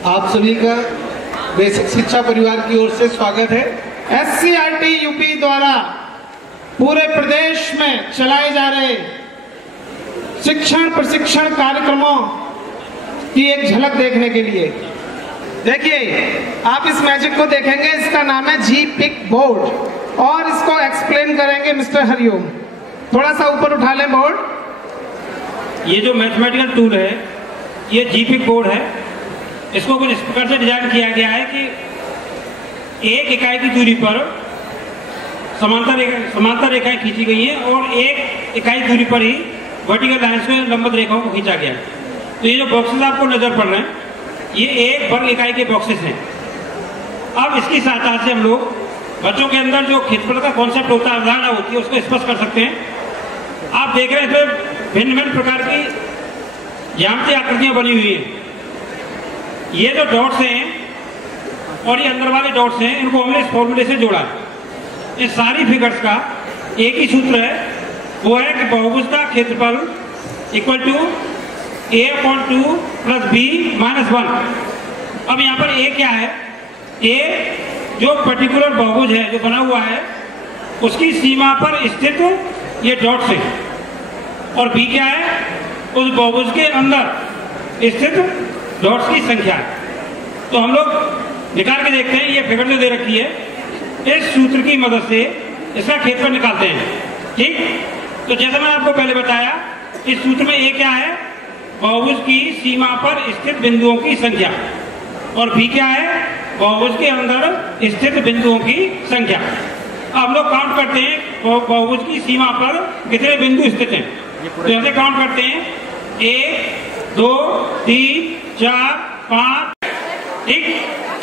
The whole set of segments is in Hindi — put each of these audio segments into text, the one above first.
आप सभी का बेसिक शिक्षा परिवार की ओर से स्वागत है। SCERT यूपी द्वारा पूरे प्रदेश में चलाए जा रहे शिक्षण प्रशिक्षण कार्यक्रमों की एक झलक देखने के लिए देखिए, आप इस मैजिक को देखेंगे। इसका नाम है जी-पिक बोर्ड और इसको एक्सप्लेन करेंगे मिस्टर हरिओम। थोड़ा सा ऊपर उठा लें बोर्ड। ये जो मैथमेटिकल टूल है ये जी-पिक बोर्ड है। इसको कुछ इस प्रकार से डिजाइन किया गया है कि एक इकाई की दूरी पर समांतर रेखाएं खींची गई हैं और एक इकाई दूरी पर ही वर्टिकल लाइंस में लंबवत रेखाओं को खींचा गया है। तो ये जो बॉक्सेस आपको नजर पड़ रहे हैं ये एक वर्ग इकाई के बॉक्सेस हैं। अब इसकी सहायता से हम लोग बच्चों के अंदर जो क्षेत्रफल का कॉन्सेप्ट होता है, अवधारणा होती है, उसको स्पष्ट कर सकते हैं। आप देख रहे हैं इसमें भिन्न भिन्न प्रकार की ज्यामितीय आकृतियां बनी हुई हैं। ये जो डॉट्स हैं और ये अंदर वाले डॉट्स हैं, इनको हमने इस फॉर्मूले से जोड़ा है। इस सारी फिगर्स का एक ही सूत्र है, वो है कि बहुभुज का क्षेत्रफल इक्वल टू a/2 + b-1। अब यहाँ पर a क्या है? a जो पर्टिकुलर बहुभुज है जो बना हुआ है उसकी सीमा पर स्थित ये डॉट्स हैं, और b क्या है? उस बहुभुज के अंदर स्थित डॉट्स की संख्या है। तो हम लोग निकाल के देखते हैं। ये फिगर जो दे रखी है, इस सूत्र की मदद से इसका क्षेत्रफल निकालते हैं। ठीक, तो जैसा मैंने आपको पहले बताया, इस सूत्र में a क्या है? बहुभुज की सीमा पर स्थित बिंदुओं की संख्या, और b क्या है? बहुभुज के अंदर स्थित बिंदुओं की संख्या। अब लोग काउंट करते हैं बहुभुज की सीमा पर कितने बिंदु स्थित हैं। तो ऐसे काउंट करते हैं 1 2 3 4 5। ठीक,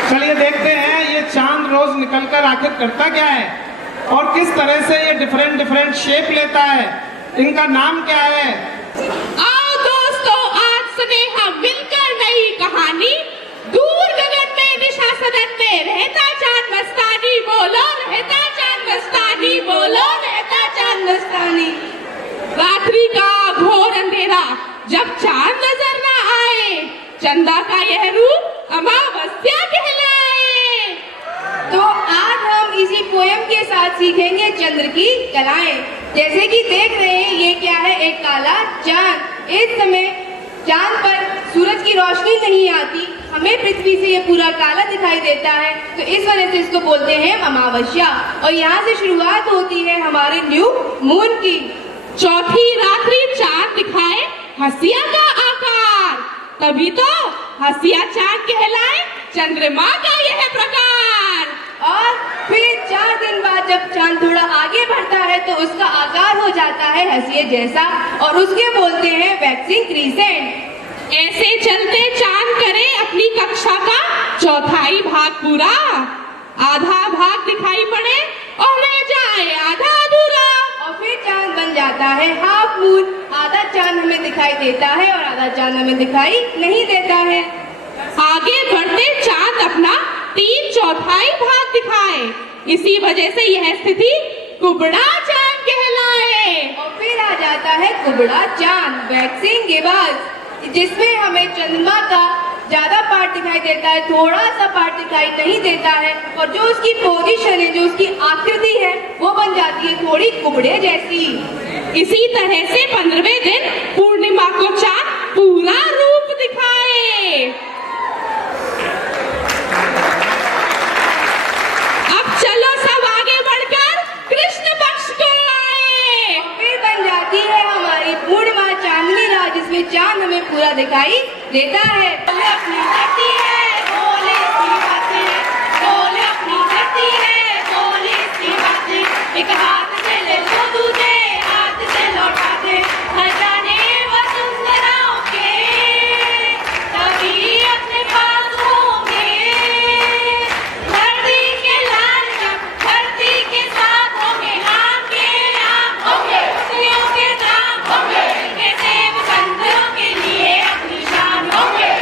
चलिए देखते हैं ये चांद रोज निकलकर आखिर करता क्या है और किस तरह से ये डिफरेंट शेप लेता है। इनका नाम क्या है? आओ दोस्तों, आज सुने हम मिलकर नई कहानी। दूर गगन में दिशा सदन में रहता चांद मस्तानी, बोलो रहता चांद मस्तानी, बोलो रहता चांद मस्तानी। रात्रि का घोर अंधेरा, जब चांद नजर न आए, चंदा का यह रूप अमावस्या कहलाए। तो आज हम इसी पोयम के साथ सीखेंगे चंद्र की कलाएं। जैसे कि देख रहे हैं ये क्या है? एक काला चांद। इस समय चांद पर सूरज की रोशनी नहीं आती, हमें पृथ्वी से ये पूरा काला दिखाई देता है, तो इस वजह से इसको बोलते हैं अमावस्या। और यहाँ से शुरुआत होती है हमारे न्यू मून की। चौथी रात्रि चांद दिखाए हसिया का आकार, तभी तो हसिया चांद कहलाए चंद्रमा का यह प्रकार। और फिर 4 दिन बाद जब चांद थोड़ा आगे बढ़ता है तो उसका आकार हो जाता है हंसिए जैसा, और उसके बोलते हैं वैक्सिंग क्रीसेंट। ऐसे चलते चांद करे अपनी कक्षा का चौथाई भाग पूरा, आधा भाग दिखाई पड़े और रह जाए आधा अधूरा। और फिर चांद बन जाता है हाफ मून। आधा चांद हमें दिखाई देता है और आधा चांद हमें दिखाई नहीं देता है। आगे बढ़ते चांद अपना 3/4 भाग दिखाए, इसी वजह से यह स्थिति कुबड़ा चांद कहलाए। और फिर आ जाता है कुबड़ा चांद, वैक्सिंग गिब्स, जिसमें हमें चंद्रमा का ज्यादा पार्ट दिखाई देता है, थोड़ा सा पार्ट दिखाई नहीं देता है, और जो उसकी पोजीशन है, जो उसकी आकृति है, वो बन जाती है थोड़ी कुबड़े जैसी। इसी तरह से 15वें दिन पूर्णिमा को चांद पूरा रूप दिखाए। अब चलो सब आगे बढ़कर कृष्ण पक्ष को आए। फिर बन जाती है हमारी पूर्णिमा चांदनी रात, जिसमें चांद हमें पूरा दिखाई देता है। अपनी धरती है बोले सी बातें, बोले अपनी धरती है बोले सी बातें, एक हाथ से ले तो दूसरे हाथ से लौटा दे, खजाने वसुंधराओं के तभी अपने पास होंगे। धरती के लाल जब धरती के साथ होंगे, आम के आम होंगे, खुशियों के दाम होंगे, के सेब संतरों के लिए अपनी शान होंगे।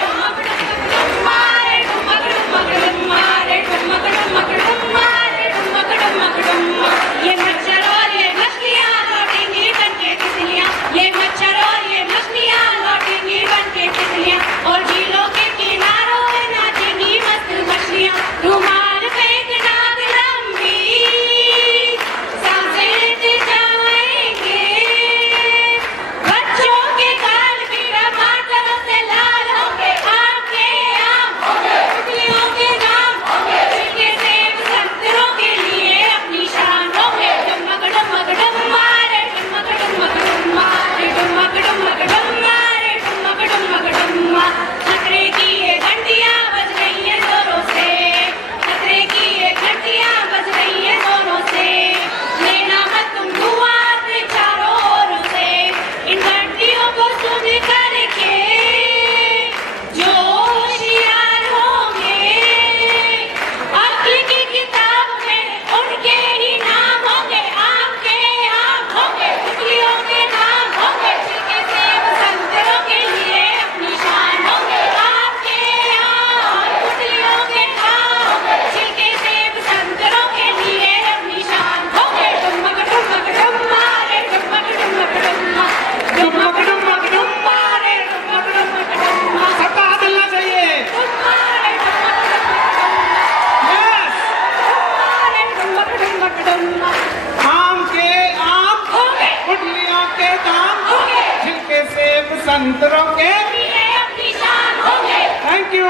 के दाम होंगे, छिलके सेब संतरों के अपनी शान होंगे। Thank you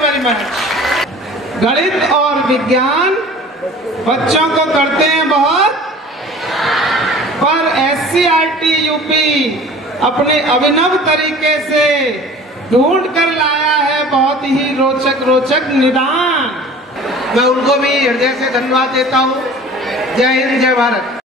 very much. गणित और विज्ञान बच्चों को करते हैं बहुत, पर SCRT यूपी अपने अभिनव तरीके से ढूंढ कर लाया है बहुत ही रोचक निदान। मैं उनको भी हृदय से धन्यवाद देता हूँ। जय हिंद, जय भारत।